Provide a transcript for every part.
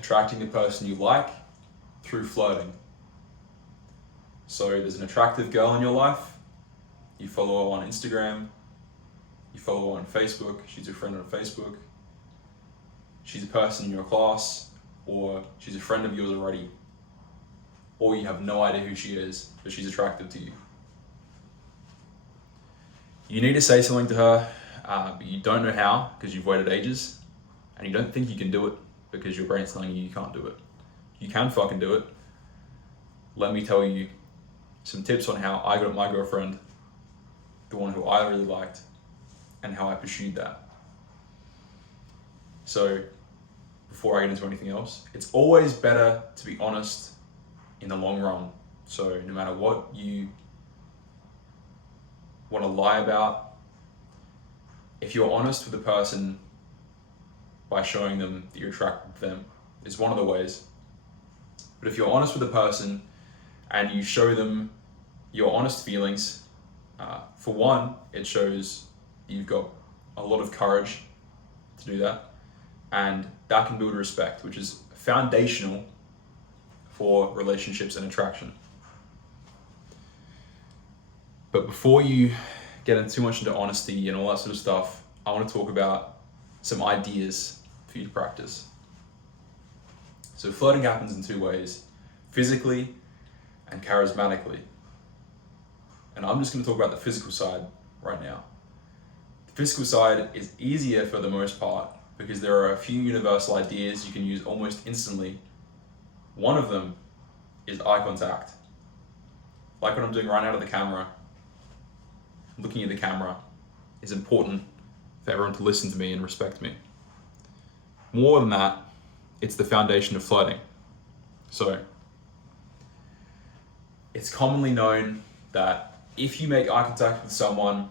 attracting the person you like through flirting. So there's an attractive girl in your life, you follow her on Instagram, you follow her on Facebook, she's a friend on Facebook, she's a person in your class, or she's a friend of yours already, or you have no idea who she is, but she's attractive to you. You need to say something to her, but you don't know how because you've waited ages, and you don't think you can do it because your brain's telling you can't do it. You can fucking do it. Let me tell you some tips on how I got my girlfriend, the one who I really liked, and how I pursued that. So, before I get into anything else, it's always better to be honest in the long run. So no matter what you want to lie about, if you're honest with the person by showing them that you're attracted to them, is one of the ways. But if you're honest with the person and you show them your honest feelings, for one, it shows you've got a lot of courage to do that, and that can build respect, which is foundational for relationships and attraction. But before you get too much into honesty and all that sort of stuff, I want to talk about some ideas for you to practice. So flirting happens in two ways, physically and charismatically. And I'm just going to talk about the physical side right now. The physical side is easier for the most part because there are a few universal ideas you can use almost instantly. One of them is eye contact. Like what I'm doing right now to the camera, looking at the camera is important for everyone to listen to me and respect me. More than that, it's the foundation of flirting. So, it's commonly known that if you make eye contact with someone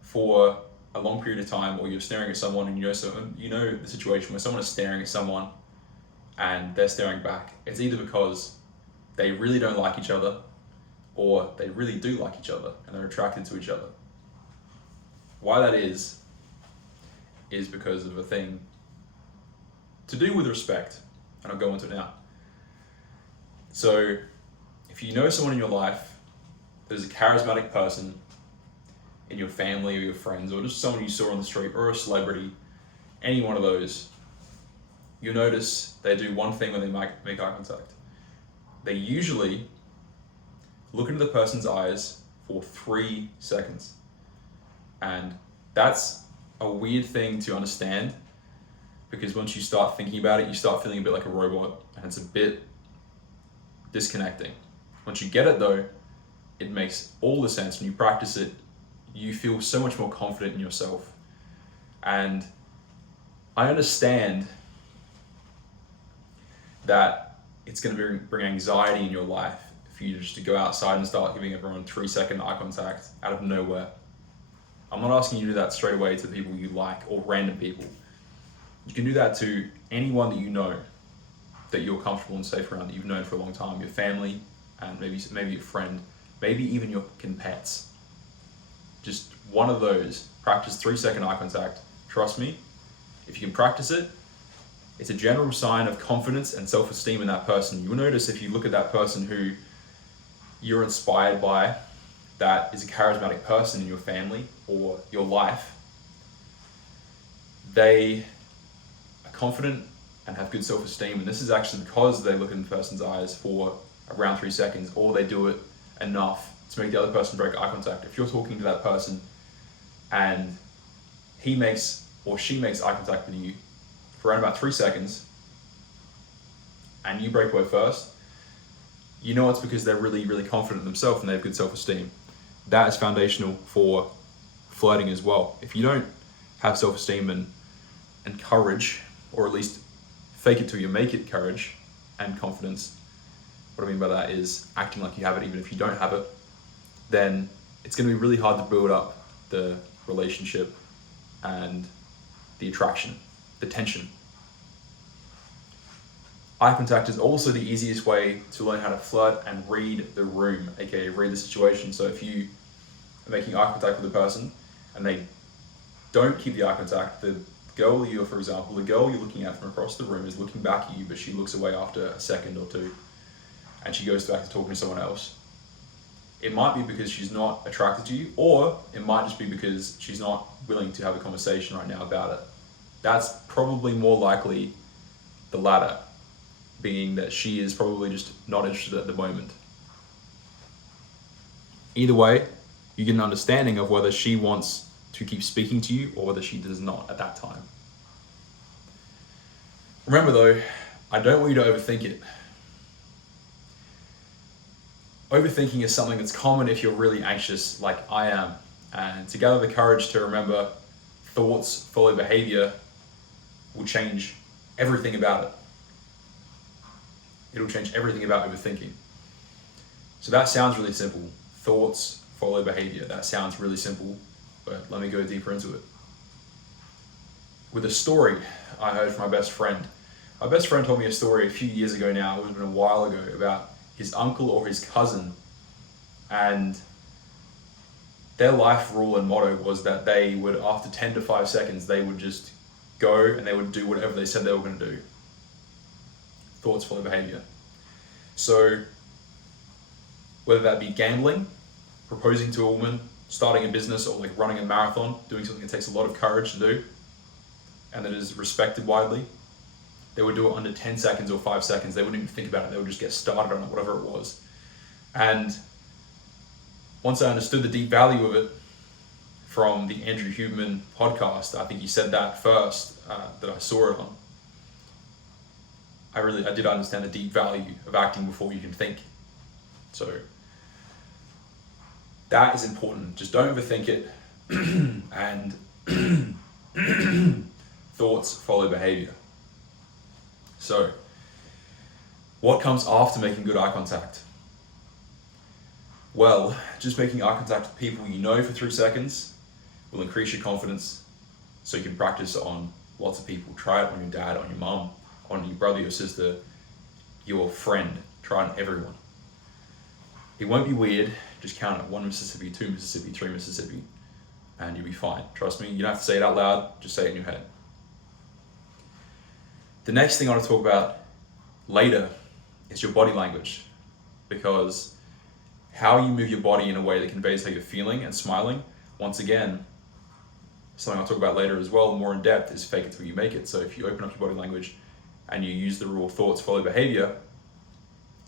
for a long period of time, or you're staring at someone and you know the situation where someone is staring at someone and they're staring back, it's either because they really don't like each other or they really do like each other and they're attracted to each other. Why that is because of a thing to do with respect, and I'll go into it now. So, if you know someone in your life that is a charismatic person in your family or your friends, or just someone you saw on the street, or a celebrity, any one of those, you'll notice they do one thing when they make eye contact. They usually look into the person's eyes for 3 seconds. And that's a weird thing to understand, because once you start thinking about it, you start feeling a bit like a robot, and it's a bit disconnecting. Once you get it though, it makes all the sense. When you practice it, you feel so much more confident in yourself. And I understand that it's going to bring anxiety in your life for you just to go outside and start giving everyone 3-second eye contact out of nowhere. I'm not asking you to do that straight away to the people you like or random people. You can do that to anyone that you know that you're comfortable and safe around, that you've known for a long time, your family, and maybe your friend, maybe even your pets. Just one of those. Practice 3-second eye contact. Trust me, if you can practice it, it's a general sign of confidence and self-esteem in that person. You'll notice if you look at that person who you're inspired by, that is a charismatic person in your family or your life, they are confident and have good self-esteem, and this is actually because they look in the person's eyes for around 3 seconds, or they do it enough to make the other person break eye contact. If you're talking to that person and he makes or she makes eye contact with you for around about 3 seconds and you break away first, you know it's because they're really, really confident in themselves and they have good self-esteem. That is foundational for flirting as well. If you don't have self-esteem and courage, or at least fake it till you make it courage and confidence, what I mean by that is acting like you have it even if you don't have it, then it's going to be really hard to build up the relationship and the attraction, the tension. Eye contact is also the easiest way to learn how to flirt and read the room, aka read the situation. So if you are making eye contact with a person and they don't keep the eye contact, the girl you're, for example, the girl you're looking at from across the room is looking back at you, but she looks away after a second or two, and she goes back to talking to someone else. It might be because she's not attracted to you, or it might just be because she's not willing to have a conversation right now about it. That's probably more likely the latter, being that she is probably just not interested at the moment. Either way, you get an understanding of whether she wants to keep speaking to you or whether she does not at that time. Remember though, I don't want you to overthink it. Overthinking is something that's common if you're really anxious like I am. And to gather the courage to remember thoughts follow behavior will change everything about it. It'll change everything about overthinking. So that sounds really simple. Thoughts follow behavior. That sounds really simple, but let me go deeper into it. With a story I heard from my best friend. My best friend told me a story a few years ago now, it would have been a while ago, about his uncle or his cousin, and their life rule and motto was that they would, after 10 to 5 seconds, they would just go and they would do whatever they said they were going to do. Thoughts follow behavior. So whether that be gambling, proposing to a woman, starting a business, or like running a marathon, doing something that takes a lot of courage to do and that is respected widely, they would do it under 10 seconds or 5 seconds. They wouldn't even think about it. They would just get started on it, whatever it was. And once I understood the deep value of it from the Andrew Huberman podcast, I think he said that first, that I saw it on. I did understand the deep value of acting before you can think. So that is important. Just don't overthink it. And thoughts follow behavior. So what comes after making good eye contact? Well, just making eye contact with people you know for 3 seconds will increase your confidence, so you can practice on lots of people. Try it on your dad, on your mum, on your brother, your sister, your friend. Try it on everyone. It won't be weird. Just count it. 1 Mississippi, 2 Mississippi, 3 Mississippi, and you'll be fine. Trust me, you don't have to say it out loud, just say it in your head. The next thing I want to talk about later is your body language, because how you move your body in a way that conveys how you're feeling and smiling, once again, something I'll talk about later as well, more in depth, is fake it till you make it. So if you open up your body language and you use the rule of thoughts follow behavior,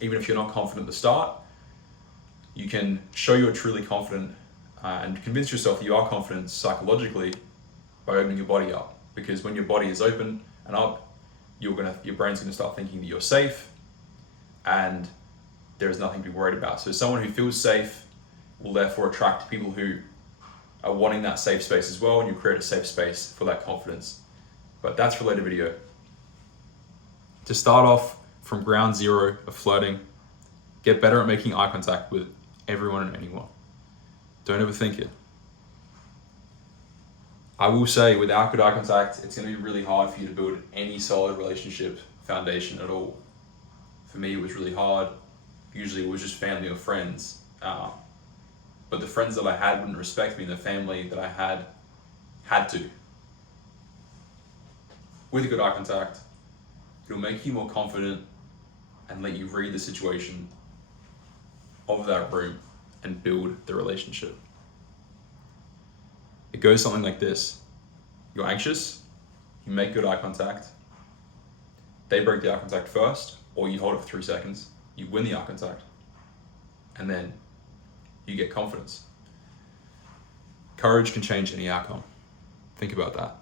even if you're not confident at the start, you can show you're truly confident and convince yourself that you are confident psychologically by opening your body up. Because when your body is open and up, your brain's gonna start thinking that you're safe and there's nothing to be worried about. So someone who feels safe will therefore attract people who are wanting that safe space as well, and you create a safe space for that confidence. But that's for a later video. To start off from ground zero of flirting, get better at making eye contact with everyone and anyone. Don't overthink it. I will say, without good eye contact, it's going to be really hard for you to build any solid relationship foundation at all. For me, it was really hard. Usually it was just family or friends. But the friends that I had wouldn't respect me, and the family that I had to. With good eye contact, it'll make you more confident and let you read the situation of that room and build the relationship. It goes something like this. You're anxious, you make good eye contact, they break the eye contact first, or you hold it for 3 seconds, you win the eye contact, and then you get confidence. Courage can change any outcome. Think about that.